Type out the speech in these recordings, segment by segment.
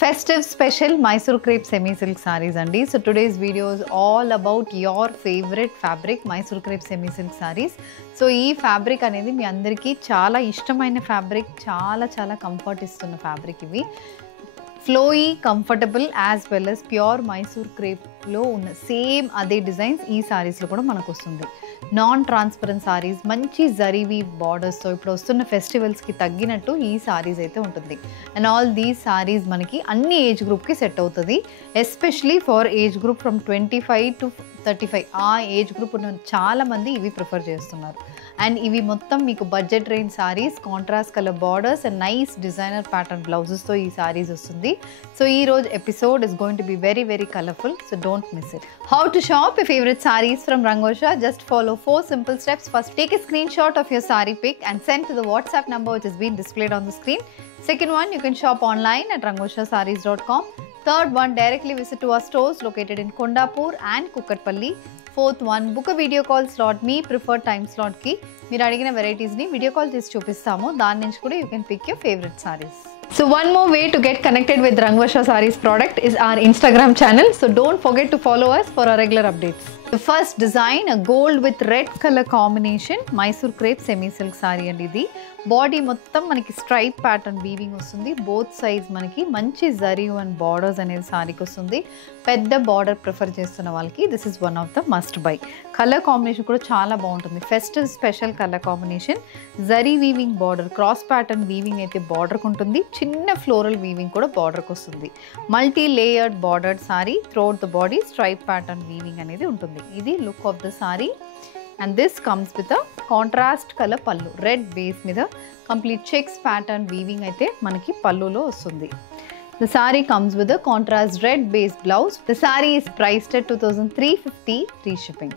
Festive special Mysore crepe semi silk sarees andi. So today's video is all about your favorite fabric Mysore crepe semi silk sarees. So ee fabric anedi మీ అందరికీ చాలా ఇష్టమైన fabric, చాలా comfort ఇస్తున్న fabric ఇవి. Flowy comfortable as well as pure Mysore క్రేప్లో ఉన్న same అదే designs ఈ సారీస్లో కూడా మనకు వస్తుంది. నాన్ ట్రాన్స్పరెంట్ సారీస్, మంచి జరీవీ బార్డర్స్తో ఇప్పుడు వస్తున్న ఫెస్టివల్స్కి తగ్గినట్టు ఈ సారీస్ అయితే ఉంటుంది. అండ్ ఆల్ దీస్ సారీస్ మనకి అన్ని ఏజ్ గ్రూప్కి సెట్ అవుతుంది. Especially for age group from 25 to 35 ఆ ఏజ్ గ్రూప్ ఉన్న చాలామంది ఇవి ప్రిఫర్ చేస్తున్నారు. అండ్ ఇవి మొత్తం మీకు budget range sarees, contrast colour borders and nice designer pattern బ్లౌజెస్తో ఈ సారీస్ వస్తుంది. సో ఈ రోజు episode is going to be very colourful. So don't miss it. How to shop your favorite sarees from Rangosha? Just follow 4 simple steps. First, take a screenshot of your saree pic and send to the WhatsApp number which is being displayed on the screen. Second one, you can shop online at rangoshasarees.com. Third one, directly visit to our stores located in Kondapur and Kukatpalli. Fourth one, book a video call slot, me preferred time slot కి మీరు అడిగిన వెరైటీస్ని video call చేసి చూపిస్తాము. దాని నుంచి కూడా you can pick your favorite sarees. So one more way to get connected with Rangosha Sarees product is our Instagram channel. So don't forget to follow us for our regular updates. The first design, a gold with red color combination, Mysore crepe semi silk saree and ఇది body మొత్తం మనకి stripe pattern weaving వస్తుంది. Both sides మనకి మంచి zari and borders అనేది సారీకి వస్తుంది. పెద్ద బార్డర్ ప్రిఫర్ చేస్తున్న వాళ్ళకి this is one of the must by. Colour combination కూడా చాలా బాగుంటుంది. Festive special colour combination, zari weaving border, cross pattern weaving అయితే బార్డర్కి ఉంటుంది. చిన్న ఫ్లోరల్ వీవింగ్ కూడా బార్డర్కి వస్తుంది. Multi layered bordered sorry, throughout the body stripe pattern weaving అనేది ఉంటుంది. ఇది look of the sorry. And this comes with a contrast color pallu, red base మీద complete checks pattern weaving అయితే మనకి పల్లులో వస్తుంది. The saree comes with a contrast red base blouse. The saree is priced at 2350 free shipping.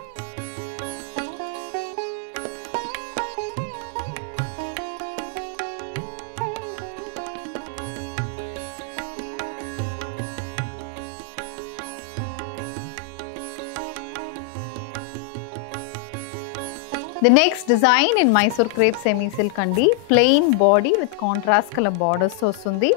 The next design in Mysore crepe semi silk andi, plain body with contrast color borders తో వస్తుంది.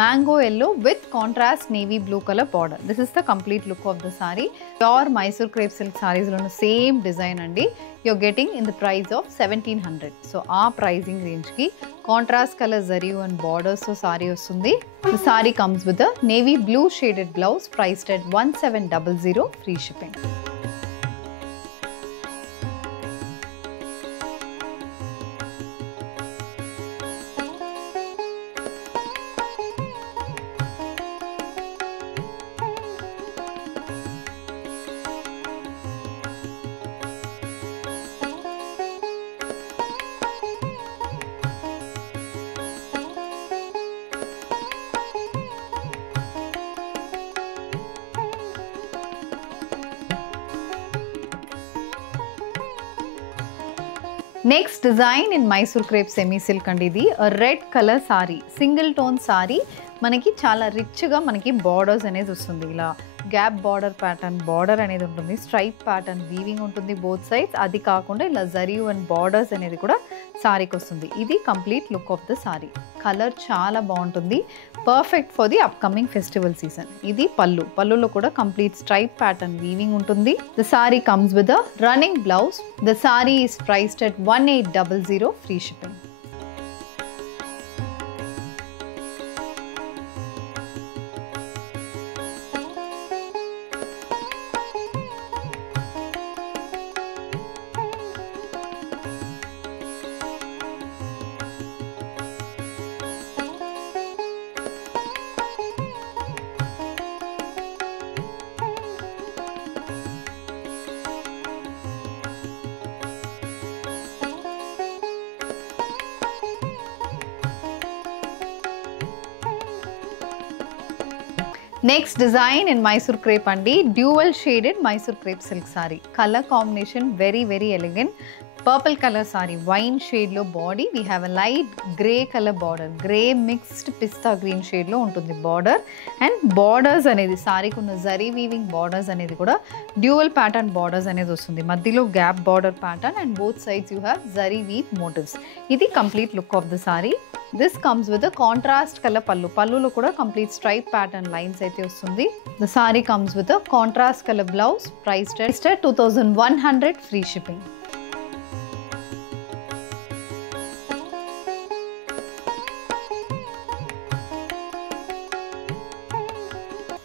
Mango yellow with contrast navy blue color border. This is the complete look of the saree. Pure Mysore crepe silk sarees lo same design andi. You're getting in the price of 1700. So our pricing range ki contrast color zari and borders తో saree వస్తుంది. The saree comes with a navy blue shaded blouse priced at 1700 free shipping. Next design in Mysore crepe semi silk and ఇది a red color saree, single tone saree. మనకి చాలా రిచ్గా మనకి borders అనేది వస్తుంది. ఇలా గ్యాప్ బార్డర్ ప్యాటర్న్ బార్డర్ అనేది ఉంటుంది. స్ట్రైప్ ప్యాటర్న్ వీవింగ్ ఉంటుంది బోత్ సైడ్స్. అది కాకుండా ఇలా జరీ అండ్ బార్డర్స్ అనేది కూడా సారీకి వస్తుంది. ఇది complete look of the sorry. Colour చాలా బాగుంటుంది. Perfect for the upcoming festival season. ఇది పల్లు. పల్లులో కూడా కంప్లీట్ స్ట్రైప్ ప్యాటర్న్ వీవింగ్ ఉంటుంది. The sorry comes with a running blouse. The sorry is priced at 1800 free shipping. Next design in Mysore crepe andi, dual shaded Mysore crepe silk saree. Color combination very elegant. Purple colour saree, wine షేడ్లో body, we have a light grey colour border, grey mixed pista green షేడ్లో ఉంటుంది border. And borders అనేది సారీకి ఉన్న zari weaving borders అనేది కూడా dual pattern borders అనేది వస్తుంది. మధ్యలో gap border pattern and both sides you have zari weave motives. ఇది complete look of the saree. This comes with a contrast color pallu. Pallulo kuda complete stripe pattern lines aithe vastundi. The saree comes with a contrast color blouse, priced at 2100, free shipping.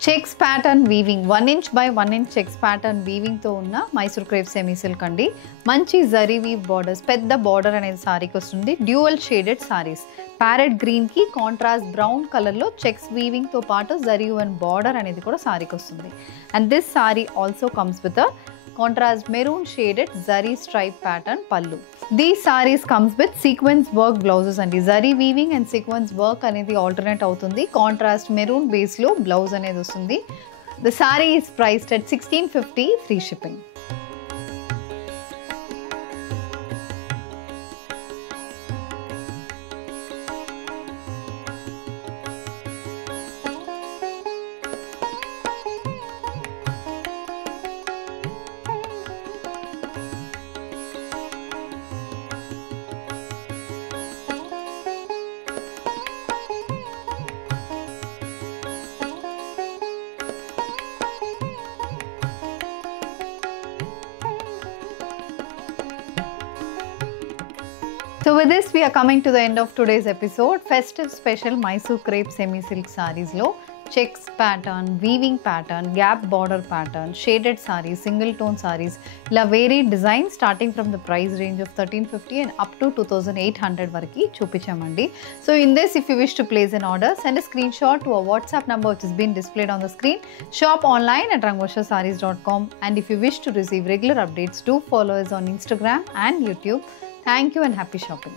Checks pattern weaving, 1 inch by 1 inch checks pattern weaving తో ఉన్న Mysore crepe semi silk అండి. మంచి zari weave borders, పెద్ద border అనేది సారీకి వస్తుంది. Dual shaded saris, parrot green కి contrast brown colour లో చెక్స్ వీవింగ్ తో పాటు జరీ వన్ బార్డర్ అనేది కూడా సారీకి వస్తుంది. And this sorry also comes with a contrast maroon shaded zari stripe pattern pallu. These sarees comes with sequence work blouses and zari weaving and sequence work anedi alternate avutundi. Contrast maroon base lo blouse anedi vastundi. The saree is priced at 1650, free shipping. So with this we are coming to the end of today's episode. Festive special Mysore crepe semi silk sarees lo checks pattern, weaving pattern, gap border pattern, shaded sarees, single tone sarees, la varied designs starting from the price range of 1350 and up to 2800 varaki chupichamandi. So in this, if you wish to place an order, send a screenshot to a WhatsApp number which is being displayed on the screen. Shop online at rangvarshasarees.com, and if you wish to receive regular updates, do follow us on Instagram and YouTube. Thank you and happy shopping.